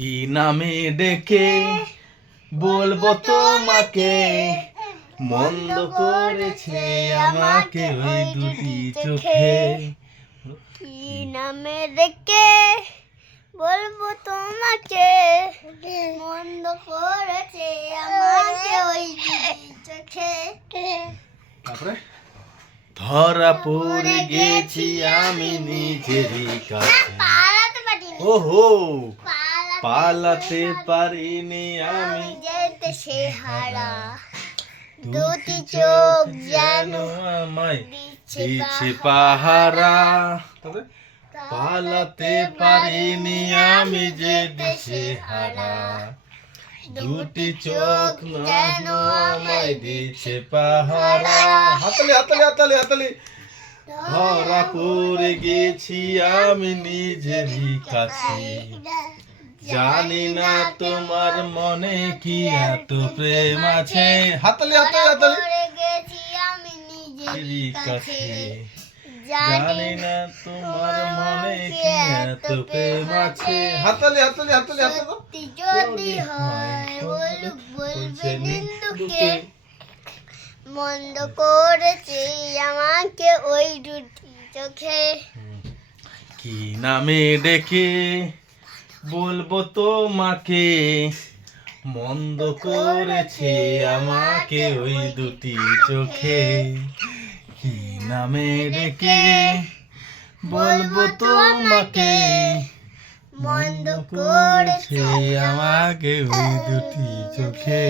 কি নামে ডেকে বলবো তোমাকে, মন্দ করেছে আমাকে ওই দুটি চোখে। কি নামে ডেকে বলবো তোমাকে, মন্দ করেছে আমাকে ওই দুটি চোখে। তারপরে ধরা পড়ে গেছি আমি নিজেরই কাছে। ওহো, পালাতে পারিনি আমি যেতে সে হারা, দুটি চোখ যেন আমায় দিচ্ছে পাহারা। তবে পালাতে পারিনি আমি যে দেশে হারা, দুটি চোখ যেন আমায় দিচ্ছে পাহারা। হাতলি হাতলি হাতলি হাতলি। ধরা পড়ে গেছি আমি নিজেরই কাছে, জানি না তোমার মনে কি এত প্রেম আছে। হাতলি হাতলি হাতলি। গেছি আমি নিজেরই কাছে, জানি না তোমার মনে কি এত প্রেম আছে। হাতলি হাতলি হাতলি হাতলি। যদি হয় বলবে নিন্দুকে, মন্দ করেছে আমাকে ওই দুটি চোখে। কি নামে ডেকে বলবো তোমাকে, মন্দ করেছে আমাকে ওই দুটি চোখে। কি নামে ডেকে বলবো তোমাকে, মন্দ করেছে আমাকে ওই দুটি চোখে।